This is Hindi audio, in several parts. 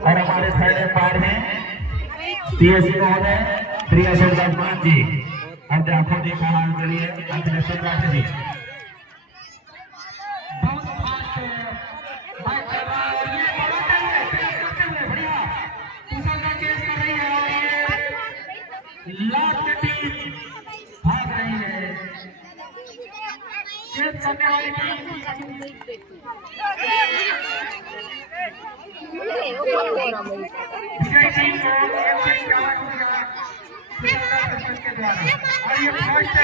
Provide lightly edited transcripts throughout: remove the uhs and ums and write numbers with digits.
और हमारे थर्ड पार में सीएससी महोदय प्रिया सुंदर जी, अब आंखों देखा हाल के लिए अपने सुंदर जी बहुत फास्ट बाइक चल रहा है और ये बढ़ते हुए चेस करते हुए बढ़िया दूसरा का चेस कर रही है और ये लास्ट टीम भाग रही है चेस करने वाली टीम विजय टीम को 151 के द्वारा और ये फर्स्ट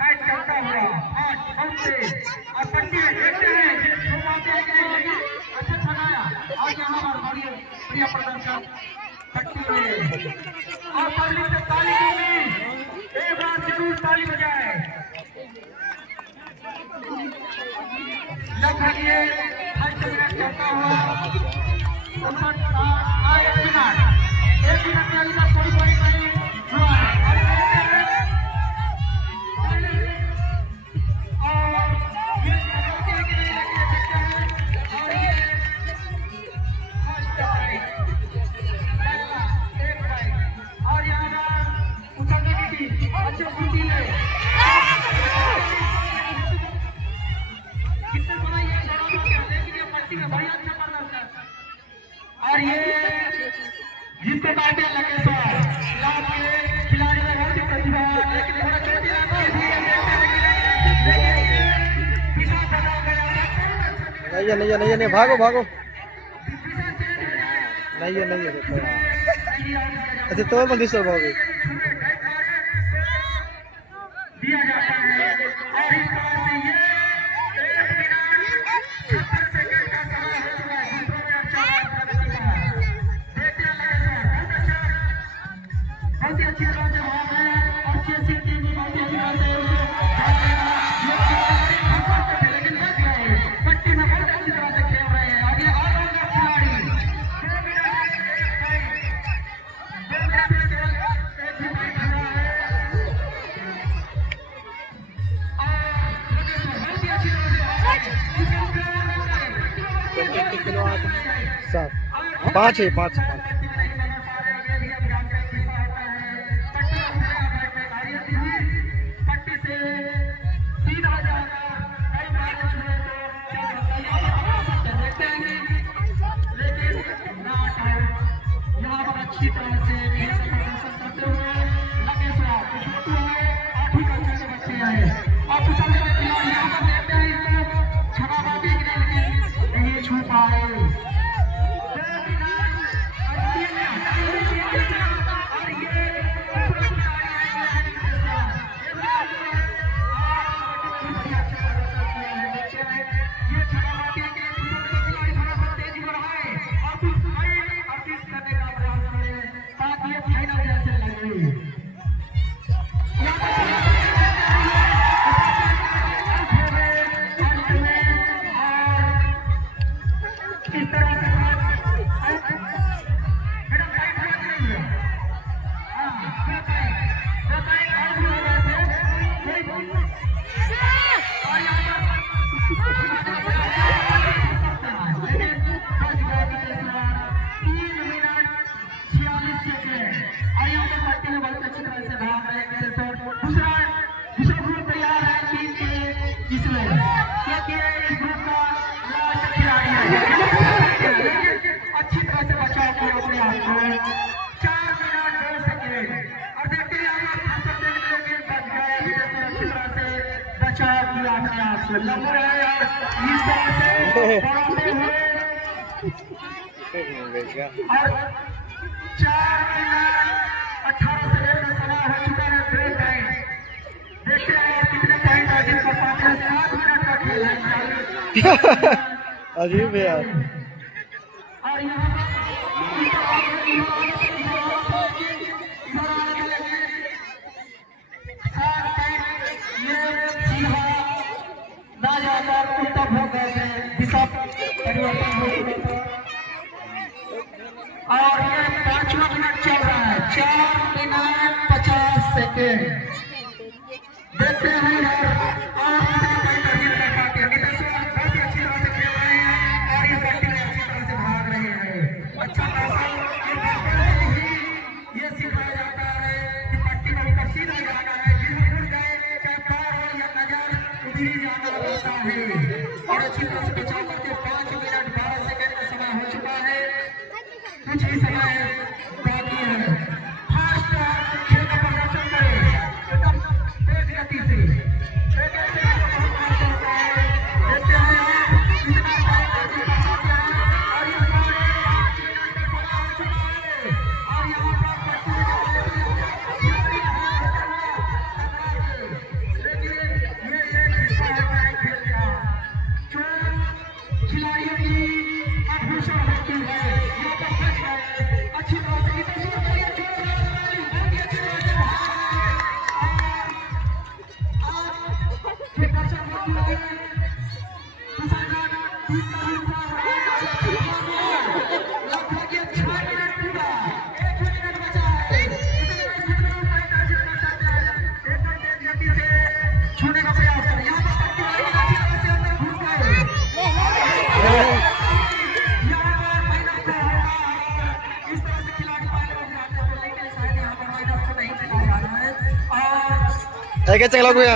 मैच चलता हुआ फास्ट बहुत तेज और पट्टी में देखते हैं अच्छा छगाया और यहाँ पर बढ़िया प्रदर्शन पट्टी में और पब्लिक से ताली की एक बार जरूर ताली बजाए लगभग ये फर्स्ट मिनट चलता हुआ एक मिनट के अंदर कोई पॉइंट नहीं हुआ और यहाँ उतरने की अच्छे फुर्ती है कितने समय ये देखिए पट्टी में बढ़िया अच्छा प्रदर्शन और ये जिसको काटे लगे सवाल लाभ के खिलाड़ी में बहुत ही प्रतिभा लेकिन थोड़ा चोटी लगती है नहीं भागो नहीं है अच्छा तो मैं डिस्टर्ब हो गई दिया जाता है और इस तरह से ये 1 मिनट 76 सेकंड का समय हो चुका है दूसरों में अच्छा प्रगति का देखते हैं लगे सर बहुत ही अच्छी तरह से भाग रहे हैं और चेसिंग टीम भी बहुत ही अच्छी तरह से लेकिन बच गए पट्टी में बहुत अच्छी तरह से खेल रहे हैं और ये ऑलराउंडर खिलाड़ी 5 है 5 अच्छी तरह से प्रदर्शन करते हुए लगे स्वाद आठवीं कक्षा के बच्चे आए और कुशल के खिलाड़ी यहाँ पर देखते हैं इसको छगाबाजी के लिए नहीं छू पाए अच्छी तरह से बचाव किया अपने आप को 4 मिनट 2 सेकेंड और देखते हैं अच्छी तरह से बचाव किया अपने आप को लग रहा है यार इस तरह से और 4 मिनट 18 सेकेंड का समय हो चुका है ब्रेक टाइम देखते हैं कितने पॉइंट अर्जित कर पाते हैं 7 मिनट का खेल है अजीब है यार और यहाँ ना जाकर उल्टा हो गए थे दिशा परिवर्तन हो चुका था और ये 5वां मिनट चल रहा है 4 मिनट 50 सेकेंड देखते हैं यार और कितने पॉइंट अर्जित कर पाते हैं बहुत ही अच्छी तरह से खेल रहे हैं और ये बैटिंग अच्छी तरह से भाग रहे हैं अच्छा कुछ ही समय बाकी है। फास्ट खेल का प्रदर्शन करें एकदम तेज गति से। देखते हैं कितना टाइम बाकी है और ये सारे 5 मिनट का समय हो चुका है और यहाँ पर खिलाड़ियों की आभूषण होती है यहाँ पर बच गए अच्छी तरह से तस्वीर करिए जोरदार ताली बहुत ही अच्छी तरह से फिर दर्शक होती है लगभग 6 मिनट पूरा 1 मिनट बचा है एकदम तेज गति से छूने का प्रयास करें यहाँ पर पट्टी वाली अच्छी तरह से अंदर घुस गए क्या चला गया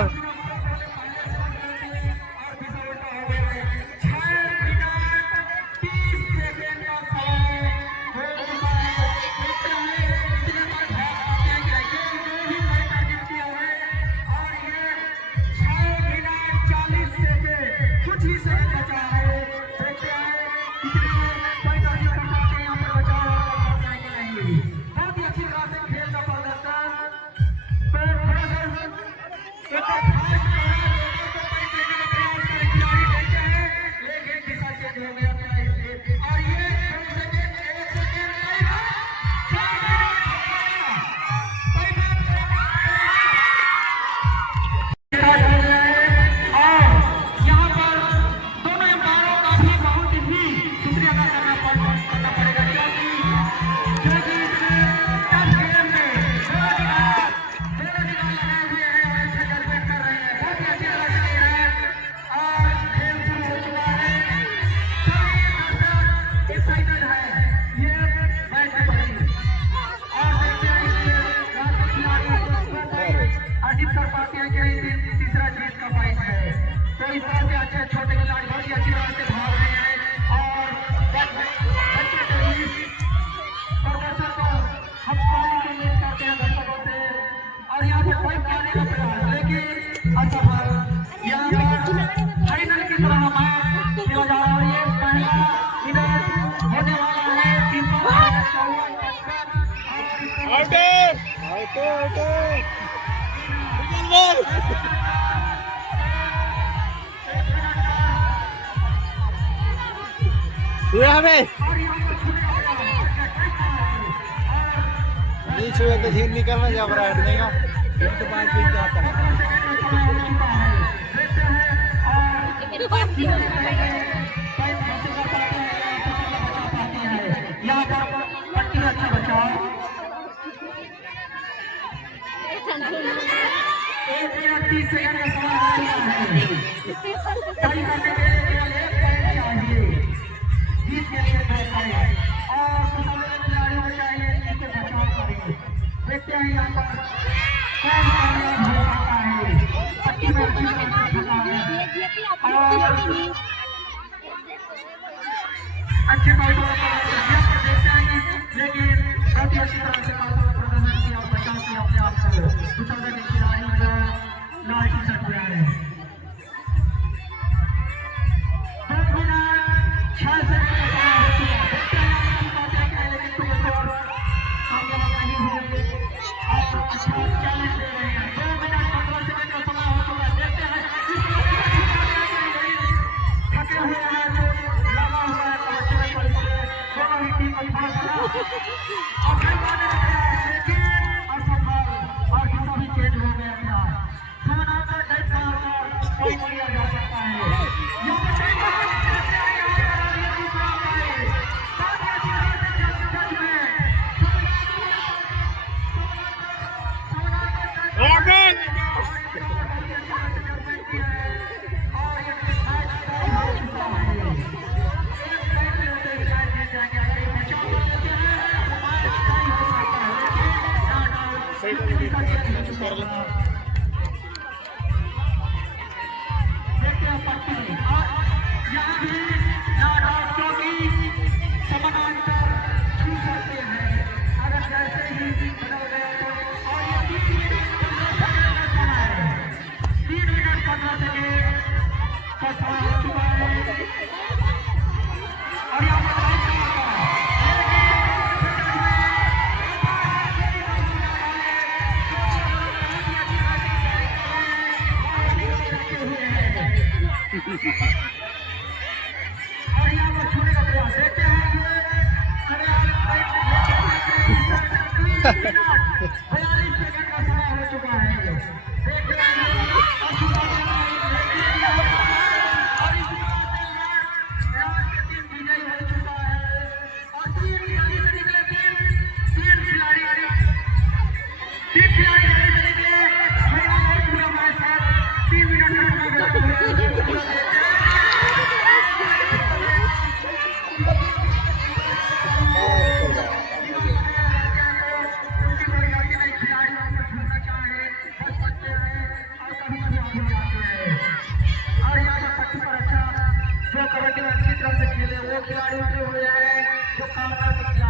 तीसरा जीत का फाइट है तो इस तरह से अच्छे छोटे खिलाड़ी बहुत ही अच्छी तरह से भाग रहे हैं और प्रदर्शन को हम पाने की उम्मीद करते हैं दर्शकों से और यहाँ पर कोई पाने का प्रयास लेकिन असफल यहाँ पर फाइनल की तरह मैच खेला जा रहा है ये पहला इवेंट होने वाला है 3 हमें नहीं छुए तो झील निकलना जब हटने का तो बात भी जाता है यहाँ पर पट्टी अच्छा बचाओ 1 मिनट 30 सेकंड का समय हो चुका है टाई करने के लिए केवल 1 पॉइंट चाहिए जीत के लिए 2 पॉइंट और दूसरे खिलाड़ियों को चाहिए इससे बचाव करें देखते हैं यहाँ पर कौन कामयाब हो पाता है पट्टी में अच्छी तरह से खेला है और अच्छे मार्गों पर देखते हैं लेकिन बहुत ही अच्छी तरह से प्रदर्शन किया और बचाव किया अपने आप को दूसरे के खिलाड़ी को लाल टी शर्ट पहना है 2 मिनट 6 सेकंड का समय हो चुका है देखते हैं अच्छी बात है कि लेकिन तुम स्कोर कामयाब नहीं हुए और अच्छा चैलेंज दे रहे हैं 2 मिनट 15 सेकंड का समय हो चुका है देखते हैं थके हुए हैं जो लगा हुआ है दोनों ही टीम का फैसला और फिर माने लेकिन असफल और सभी चेंज हो गए अपना समानांतर टाइप का कोई लिया जा सकता है यहाँ पर टाइम देखते हैं पट्टी यहाँ भी क्योंकि समानांतर का समय हो चुका है और यहाँ पर और यहाँ पर छूने का प्रयास देखते हैं ये 42 सेकंड का समय हो चुका है देख रहे हैं और इस टीम विजयी हो चुका है और तीन खिलाड़ी से निकले तीन खिलाड़ी से निकले पूरा मैच है 3 मिनट का समय कबड्डी में अच्छी तरह से खेले वो खिलाड़ी उतरे हुए हैं जो काम